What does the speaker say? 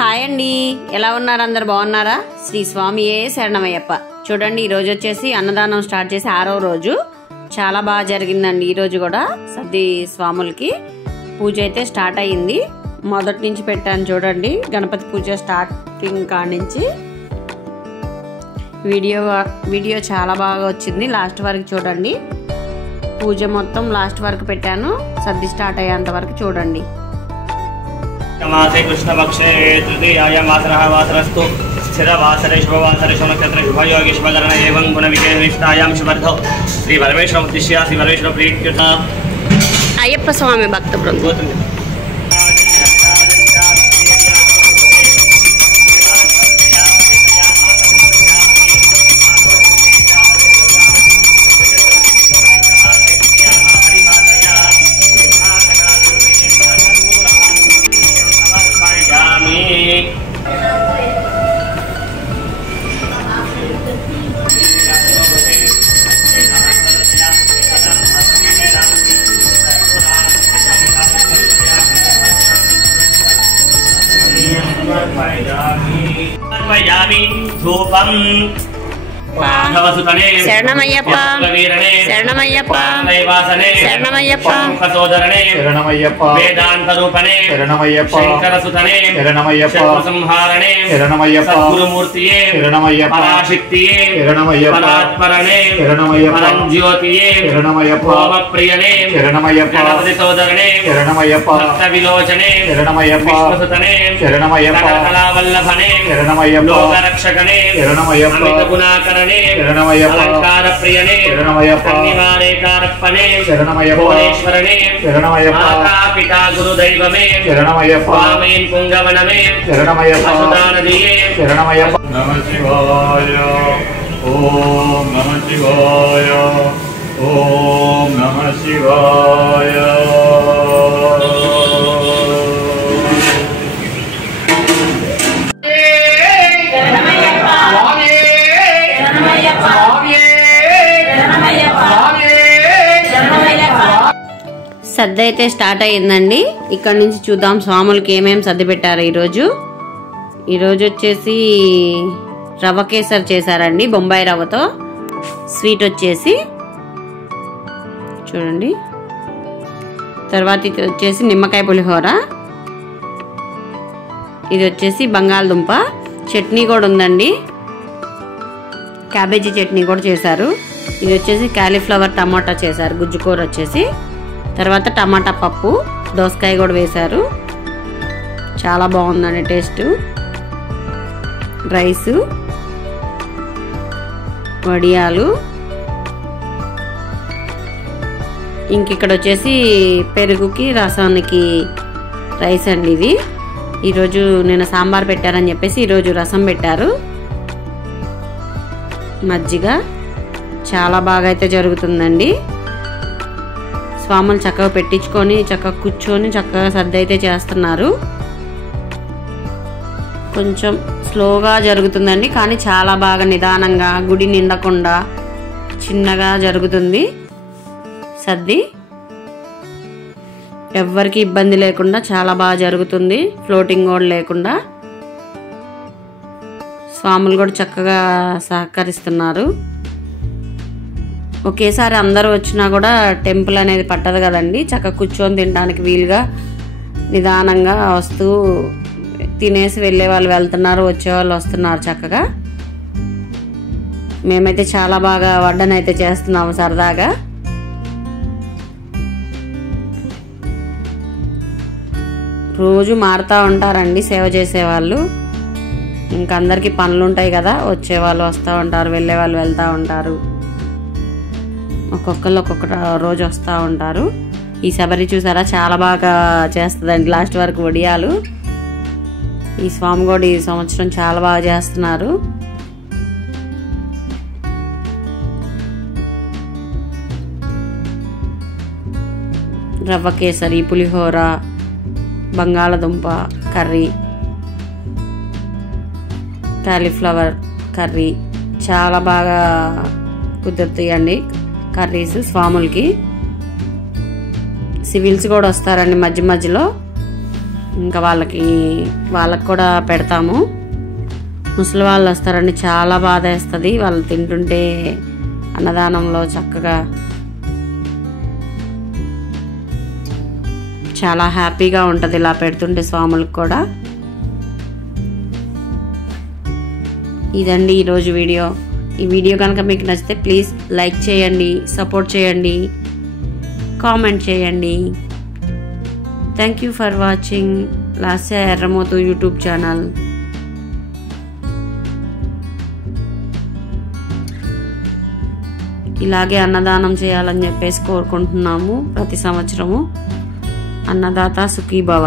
Hi అండి, ఎలా ఉన్నారు? అందరు బాగున్నారా? శ్రీ స్వామియే శరణమయ్యప్ప. చూడండి, ఈ రోజు వచ్చేసి అన్నదానం స్టార్ట్ చేసి 6వ రోజు. చాలా బాగా జరిగిందండి. ఈ రోజు కూడా సద్ది స్వాములకి పూజ అయితే స్టార్ట్ అయ్యింది. మొదటి నుంచి పెట్టాను చూడండి, గణపతి పూజ స్టార్టింగ్ కాడి నుంచి వీడియో చాలా బాగా వచ్చింది. లాస్ట్ వరకు చూడండి. పూజ మొత్తం లాస్ట్ వరకు పెట్టాను. సద్ది స్టార్ట్ అయ్యేంత వరకు చూడండి. मासे कृष्णपक्षे तृतीयायां वासरः वासरस्तु स्थिरवासरे शुभवासरे शुभनक्षत्रे शुभयोगे शुभकरण एवं गुणविशेषतायां शुभर्थौ श्री परमेश्वरमुद्दिश्य श्री परमेश्वर प्रीत्यर्थ अय्यप्प स्वामी भक्त बृंद धूपम శరణమయ్యప్ప శరణమయ్యప్ప శరణమయ్యప్ప సోదరణే శరణమయ్యప్ప వేదాంత రూపణే శరణమయ్యప్ప శంకర సుతనే శరణమయ్యప్ప సంహారణే శరణమయ్యప్ప గురుమూర్తియే శరణమయ్యప్ప పరాశక్తియే శరణమయ్యప్ప పరాత్పరణే శరణమయ్యప్ప పరంజ్యోతియే శరణమయ్యప్ప భవప్రియనే శరణమయ్యప్ప గణపతి సోదరణే శరణమయ్యప్ప భక్త విలోచనే శరణమయ్యప్ప విష్ణుసుతనే శరణమయ్యప్ప కళావల్లభనే శరణమయ్యప్ప లోకరక్షకనే శరణమయ్యప్ప అమిత గుణాకరణే శరణమయ్యప్ప అలంకార ప్రియనే శరణమయ్యప్ప నివారేకారప్పనే శరణమయ్యప్ప భువనేశ్వరనే శరణమయ్యప్ప మాతా పితా గురు దైవమే శరణమయ్యప్ప స్వామీన్ పుంగవనమే శరణమయ్యప్ప సుదానదియే శరణమయ్యప్ప నమః శివాయ ఓం నమః శివాయ ఓం నమః శివాయ సద్ది అయితే స్టార్ట్ అయ్యిందండి. ఇక్కడ నుంచి చూద్దాం స్వాములకి ఏమేమి సర్ది పెట్టారు. ఈరోజు వచ్చేసి రవ్వ కేసరి చేశారండి, బొంబాయి రవ్వతో. స్వీట్ వచ్చేసి చూడండి. తర్వాత ఇది వచ్చేసి నిమ్మకాయ పులిహోర. ఇది వచ్చేసి బంగాళదుంప చట్నీ కూడా ఉందండి, క్యాబేజీ చట్నీ కూడా చేశారు. ఇది వచ్చేసి కాలీఫ్లవర్ టమాటా చేశారు, గుజ్జుకూర వచ్చేసి. తర్వాత టమాటా పప్పు, దోసకాయ కూడా వేశారు. చాలా బాగుందండి టేస్ట్. రైసు, వడియాలు, ఇంకిక్కడ వచ్చేసి పెరుగుకి రసానికి రైస్ అండి ఇది. ఈరోజు నేను సాంబార్ పెట్టారని చెప్పేసి ఈరోజు రసం పెట్టారు. మజ్జిగ. చాలా బాగా అయితే జరుగుతుందండి. స్వాములు చక్కగా పెట్టించుకొని చక్కగా కూర్చొని చక్కగా సర్ది అయితే చేస్తున్నారు. కొంచెం స్లోగా జరుగుతుందండి, కానీ చాలా బాగా నిదానంగా, గుడి నిండకుండా చిన్నగా జరుగుతుంది సర్ది. ఎవ్వరికి ఇబ్బంది లేకుండా చాలా బాగా జరుగుతుంది. ఫ్లోటింగ్ కూడా లేకుండా స్వాములు కూడా చక్కగా సహకరిస్తున్నారు. ఒకేసారి అందరూ వచ్చినా కూడా టెంపుల్ అనేది పట్టదు కదండి. చక్కగా కూర్చొని తినడానికి వీలుగా నిదానంగా వస్తూ తినేసి వెళ్ళే వాళ్ళు వెళ్తున్నారు, వచ్చేవాళ్ళు వస్తున్నారు చక్కగా. మేమైతే చాలా బాగా వడ్డనైతే చేస్తున్నాము సరదాగా. రోజు మారుతూ ఉంటారండి సేవ చేసేవాళ్ళు. ఇంకా అందరికీ పనులు ఉంటాయి కదా, వచ్చేవాళ్ళు వస్తూ ఉంటారు, వెళ్ళే వాళ్ళు వెళ్తూ ఉంటారు. ఒక్కొక్కళ్ళు ఒక్కొక్క రోజు వస్తూ ఉంటారు. ఈ శబరి చూసారా, చాలా బాగా చేస్తుందండి లాస్ట్ వరకు వడియాలు. ఈ స్వామి కూడా ఈ సంవత్సరం చాలా బాగా చేస్తున్నారు. రవ్వ కేసరి, పులిహోర, బంగాళదుంప కర్రీ, కాలీఫ్లవర్ కర్రీ చాలా బాగా కుదురుతాయండి కర్రీస్ స్వాములకి. సివిల్స్ కూడా వస్తారండి మధ్య మధ్యలో. ఇంకా వాళ్ళకి కూడా పెడతాము. ముసలి వాళ్ళు వస్తారండి, చాలా బాధ వేస్తుంది వాళ్ళు తింటుంటే అన్నదానంలో. చక్కగా చాలా హ్యాపీగా ఉంటుంది ఇలా పెడుతుంటే స్వాములకు కూడా. ఇదండి ఈరోజు వీడియో. ఈ వీడియో కనుక మీకు నచ్చితే ప్లీజ్ లైక్ చేయండి, సపోర్ట్ చేయండి, కామెంట్ చేయండి. Thank you for watching Lasya Erramothu YouTube channel. ఇలాగే అన్నదానం చేయాలని చెప్పేసి కోరుకుంటున్నాము ప్రతి సంవత్సరము. అన్నదాత సుఖీభవ.